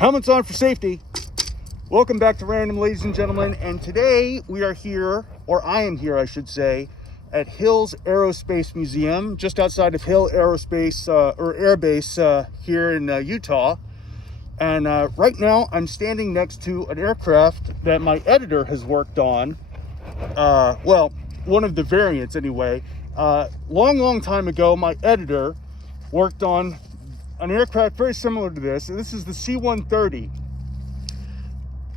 Helmets on for safety. Welcome back to Random, ladies and gentlemen. And today we are here, or I am here, I should say, at Hill's Aerospace Museum, just outside of Hill Aerospace Air Base here in Utah. And right now I'm standing next to an aircraft that my editor has worked on. Well, one of the variants anyway. Long time ago, my editor worked on an aircraft very similar to this. And this is the C-130.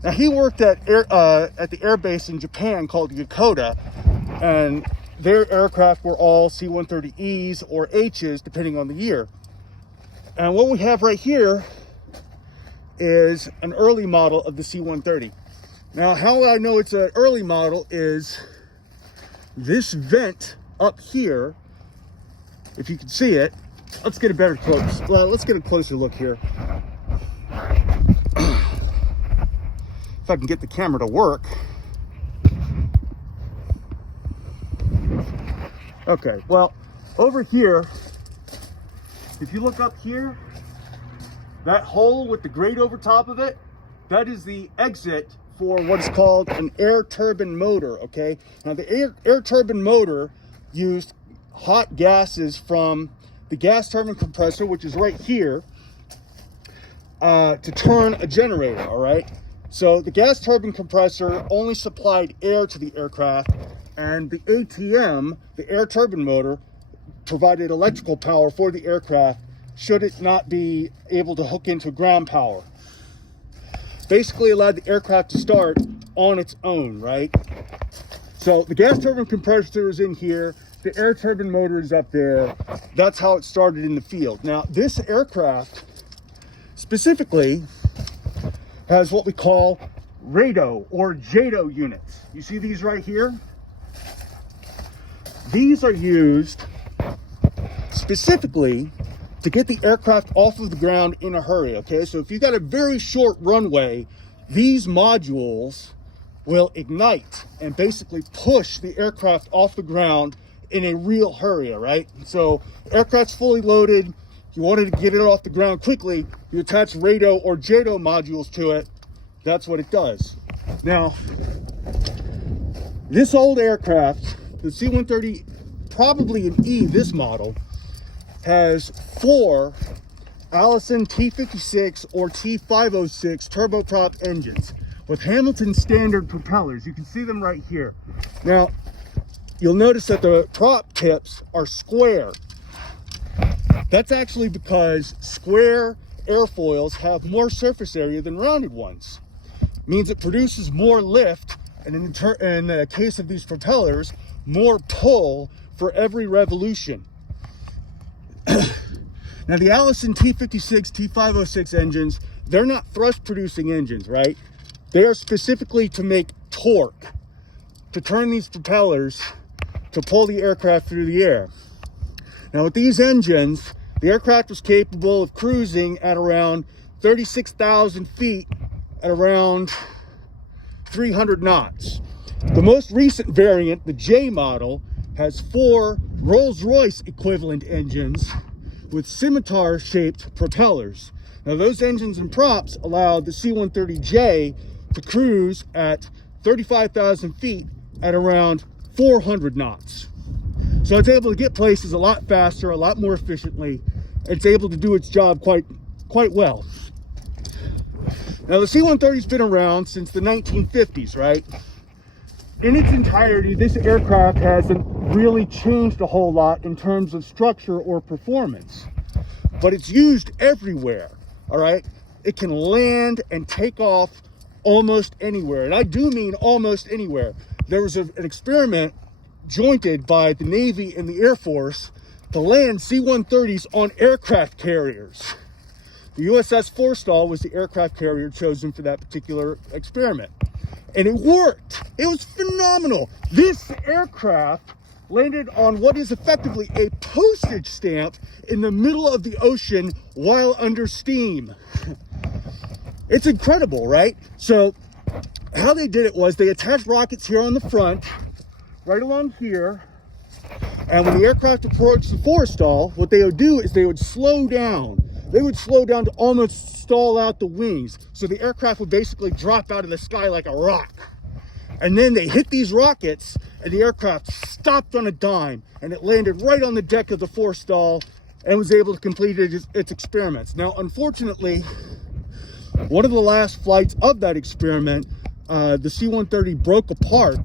Now, he worked at the air base in Japan called Yokota, and their aircraft were all C-130Es or H's, depending on the year. And what we have right here is an early model of the C-130. Now, how I know it's an early model is this vent up here, if you can see it. Let's get a better close. Well, let's get a closer look here. If I can get the camera to work. Okay, well, over here, if you look up here, that hole with the grate over top of it, that is the exit for what is called an air turbine motor, okay? Now, the air turbine motor used hot gases from the gas turbine compressor, which is right here, to turn a generator, all right? So the gas turbine compressor only supplied air to the aircraft, and the ATM, the air turbine motor, provided electrical power for the aircraft should it not be able to hook into ground power. Basically allowed the aircraft to start on its own, right? So the gas turbine compressor is in here, the air turbine motor is up there. That's how it started in the field. Now, this aircraft specifically has what we call RADO or JADO units. You see these right here? These are used specifically to get the aircraft off of the ground in a hurry, okay? So if you've got a very short runway, these modules will ignite and basically push the aircraft off the ground in a real hurry, all right? So aircraft's fully loaded. You wanted to get it off the ground quickly, you attach RADO or JADO modules to it. That's what it does. Now, this old aircraft, the C-130, probably an E, this model, has 4 Allison T56 or T506 turboprop engines with Hamilton standard propellers. You can see them right here. Now, you'll notice that the prop tips are square. That's actually because square airfoils have more surface area than rounded ones. It means it produces more lift, and in the case of these propellers, more pull for every revolution. Now, the Allison T56, T506 engines, they're not thrust producing engines, right? They are specifically to make torque, to turn these propellers to pull the aircraft through the air. Now, with these engines, the aircraft was capable of cruising at around 36,000 feet at around 300 knots. The most recent variant, the J model, has 4 Rolls-Royce equivalent engines with scimitar-shaped propellers. Now, those engines and props allowed the C-130J to cruise at 35,000 feet at around 400 knots. So it's able to get places a lot faster, a lot more efficiently. It's able to do its job quite well. Now, the C-130's been around since the 1950s, right? In its entirety, this aircraft hasn't really changed a whole lot in terms of structure or performance, but it's used everywhere, all right? It can land and take off almost anywhere, and I do mean almost anywhere. There was an experiment jointed by the Navy and the Air Force to land C-130s on aircraft carriers. The USS Forstall was the aircraft carrier chosen for that particular experiment. And it worked. It was phenomenal. This aircraft landed on what is effectively a postage stamp in the middle of the ocean while under steam. It's incredible, right? So how they did it was they attached rockets here on the front, right along here. And when the aircraft approached the forestall, what they would do is they would slow down they would slow down to almost stall out the wings. So the aircraft would basically drop out of the sky like a rock. And then they hit these rockets, and the aircraft stopped on a dime, and it landed right on the deck of the forestall and was able to complete its experiments. Now, unfortunately, one of the last flights of that experiment, the C-130 broke apart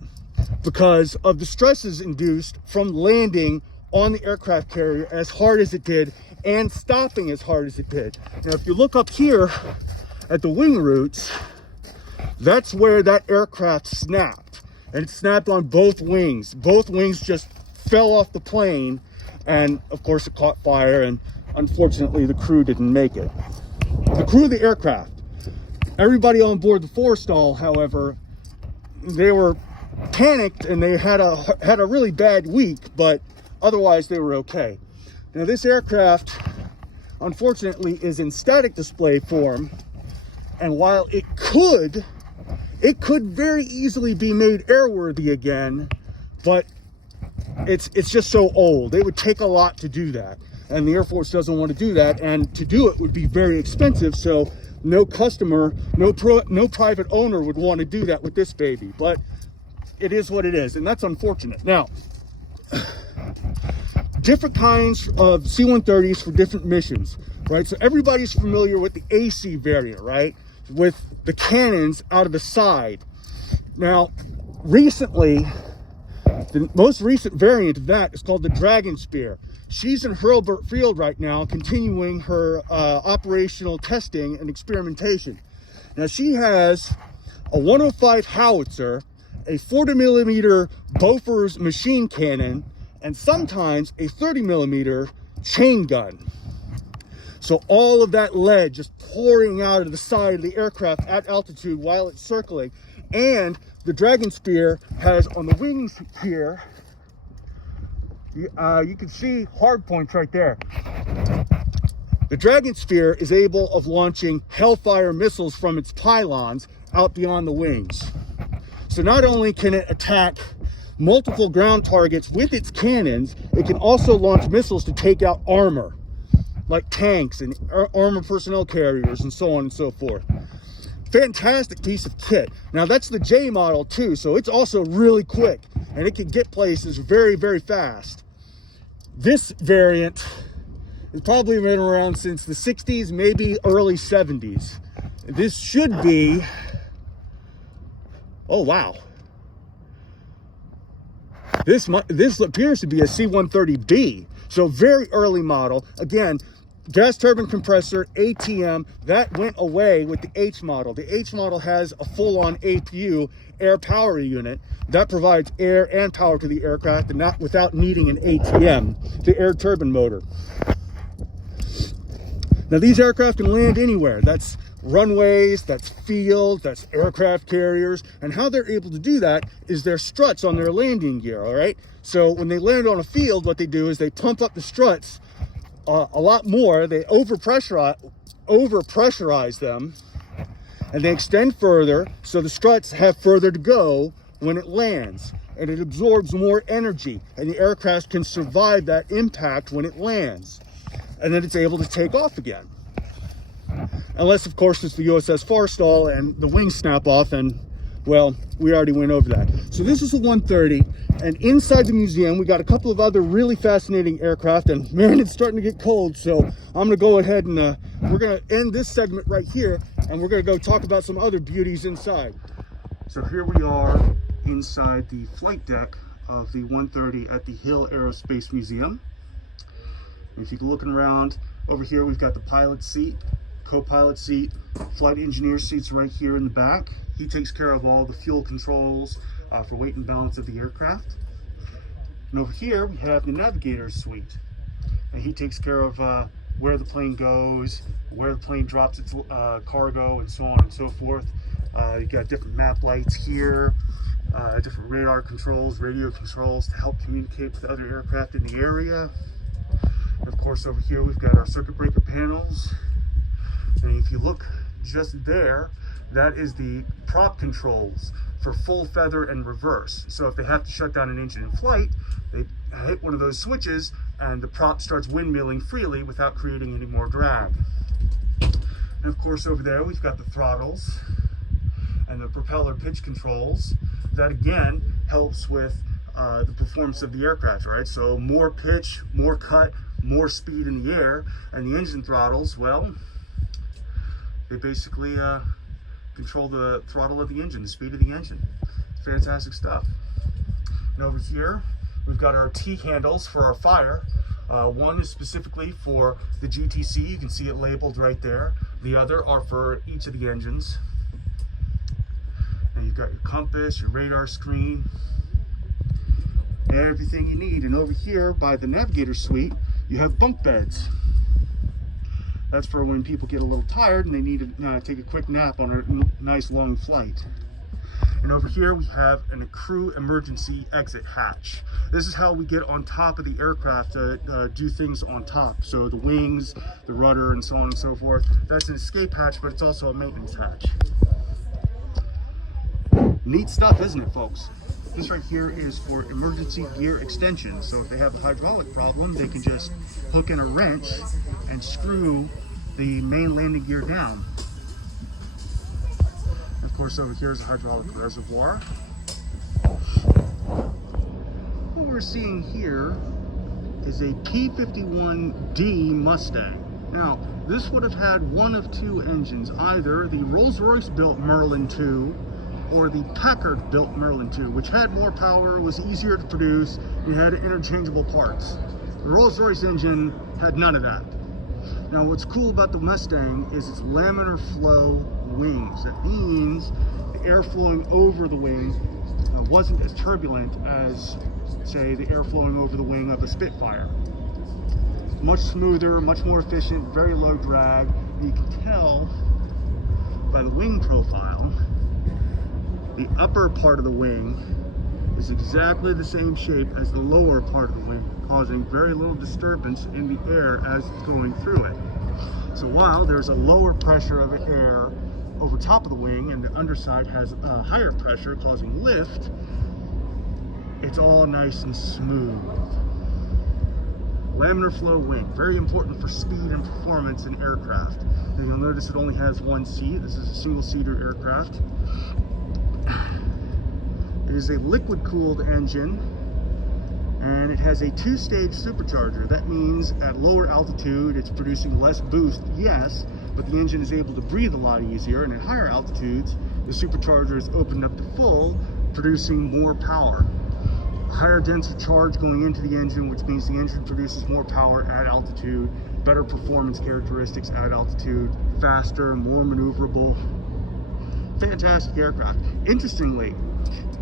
because of the stresses induced from landing on the aircraft carrier as hard as it did and stopping as hard as it did. Now, if you look up here at the wing roots, that's where that aircraft snapped, and it snapped on both wings. Both wings just fell off the plane, and of course it caught fire, and unfortunately the crew didn't make it. The crew of the aircraft, everybody on board the forestall, however, they were panicked and they had a really bad week, but otherwise they were okay. Now, this aircraft unfortunately is in static display form, and while it could very easily be made airworthy again, but it's just so old. It would take a lot to do that, and the Air Force doesn't want to do that, and to do it would be very expensive, so no customer, no private owner would want to do that with this baby. But it is what it is, and that's unfortunate. Now, different kinds of C-130s for different missions, right? So everybody's familiar with the AC variant, right? With the cannons out of the side. Now, recently, the most recent variant of that is called the Dragon Spear. She's in Hurlburt Field right now, continuing her operational testing and experimentation. Now, she has a 105 howitzer, a 40mm Bofors machine cannon, and sometimes a 30mm chain gun. So all of that lead just pouring out of the side of the aircraft at altitude while it's circling. And the Dragon Spear has on the wings here, you can see hard points right there. The Dragon Spear is able of launching Hellfire missiles from its pylons out beyond the wings. So not only can it attack multiple ground targets with its cannons, it can also launch missiles to take out armor, like tanks and armored personnel carriers and so on and so forth. Fantastic piece of kit. Now, that's the J model too, so it's also really quick, and it can get places very, very fast. This variant has probably been around since the 60s, maybe early 70s. This should be, oh wow, this appears to be a C-130B, so very early model. Again, gas turbine compressor, ATM, that went away with the H model. The H model has a full-on APU, air power unit, that provides air and power to the aircraft, and not without needing an ATM, the air turbine motor. Now, these aircraft can land anywhere. That's runways, that's fields, that's aircraft carriers, and how they're able to do that is their struts on their landing gear, all right? So when they land on a field, what they do is they pump up the struts a lot more. They overpressurize them, and they extend further, so the struts have further to go when it lands, and it absorbs more energy, and the aircraft can survive that impact when it lands, and then it's able to take off again. Unless, of course, it's the USS Forstall and the wings snap off, and, well, we already went over that. So this is a 130, and inside the museum, we got a couple of other really fascinating aircraft, and man, it's starting to get cold, so I'm gonna go ahead and we're gonna end this segment right here, and we're gonna go talk about some other beauties inside. So here we are inside the flight deck of the 130 at the Hill Aerospace Museum. And if you're looking around, over here we've got the pilot seat, co-pilot seat, flight engineer seats right here in the back. He takes care of all the fuel controls for weight and balance of the aircraft. And over here we have the navigator's suite, and he takes care of where the plane goes, where the plane drops its cargo, and so on and so forth. You've got different map lights here, different radar controls, radio controls to help communicate with other aircraft in the area. And of course, over here we've got our circuit breaker panels. And if you look just there, that is the prop controls for full feather and reverse. So if they have to shut down an engine in flight, they hit one of those switches and the prop starts windmilling freely without creating any more drag. And of course over there we've got the throttles and the propeller pitch controls. That again helps with the performance of the aircraft, right? So more pitch, more cut, more speed in the air. And the engine throttles, well, they basically control the throttle of the engine, the speed of the engine. Fantastic stuff. And over here we've got our T handles for our fire. One is specifically for the GTC, you can see it labeled right there. The other are for each of the engines. And you've got your compass, your radar screen, everything you need. And over here by the navigator suite, you have bunk beds. That's for when people get a little tired and they need to take a quick nap on a nice long flight. And over here we have a crew emergency exit hatch. This is how we get on top of the aircraft to do things on top. So the wings, the rudder, and so on and so forth. That's an escape hatch, but it's also a maintenance hatch. Neat stuff, isn't it, folks? This right here is for emergency gear extension. So if they have a hydraulic problem, they can just hook in a wrench and screw the main landing gear down. Of course, over here is a hydraulic reservoir. What we're seeing here is a P-51D Mustang. Now, this would have had one of two engines, either the Rolls-Royce built Merlin II or the Packard built Merlin II, which had more power, was easier to produce, and had interchangeable parts. The Rolls-Royce engine had none of that. Now, what's cool about the Mustang is its laminar flow wings. That means the air flowing over the wing wasn't as turbulent as, say, the air flowing over the wing of a Spitfire. Much smoother, much more efficient, very low drag. And you can tell by the wing profile, the upper part of the wing is exactly the same shape as the lower part of the wing, causing very little disturbance in the air as it's going through it. So while there's a lower pressure of air over top of the wing and the underside has a higher pressure causing lift, it's all nice and smooth. Laminar flow wing, very important for speed and performance in aircraft. And you'll notice it only has one seat. This is a single-seater aircraft. It is a liquid-cooled engine, and it has a two-stage supercharger. That means at lower altitude, it's producing less boost, yes, but the engine is able to breathe a lot easier, and at higher altitudes, the supercharger is opened up to full, producing more power. Higher density charge going into the engine, which means the engine produces more power at altitude, better performance characteristics at altitude, faster, more maneuverable. Fantastic aircraft. Interestingly,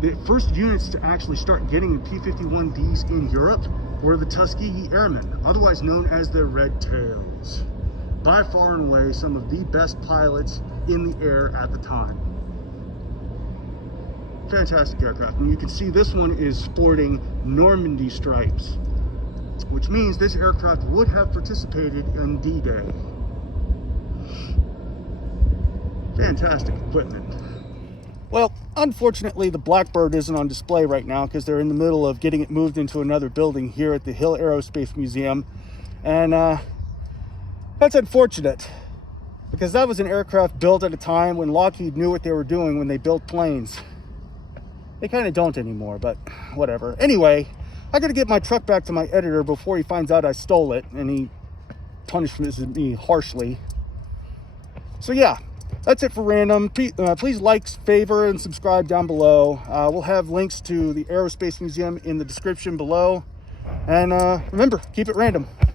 the first units to actually start getting the P-51Ds in Europe were the Tuskegee Airmen, otherwise known as the Red Tails. By far and away, some of the best pilots in the air at the time. Fantastic aircraft. And you can see this one is sporting Normandy stripes, which means this aircraft would have participated in D-Day. Fantastic equipment. Well, unfortunately, the Blackbird isn't on display right now because they're in the middle of getting it moved into another building here at the Hill Aerospace Museum. And that's unfortunate because that was an aircraft built at a time when Lockheed knew what they were doing when they built planes. They kind of don't anymore, but whatever. Anyway, I got to get my truck back to my editor before he finds out I stole it and he punishes me harshly. So yeah. That's it for random. Please like, favor, and subscribe down below. We'll have links to the Aerospace Museum in the description below. And remember, keep it random.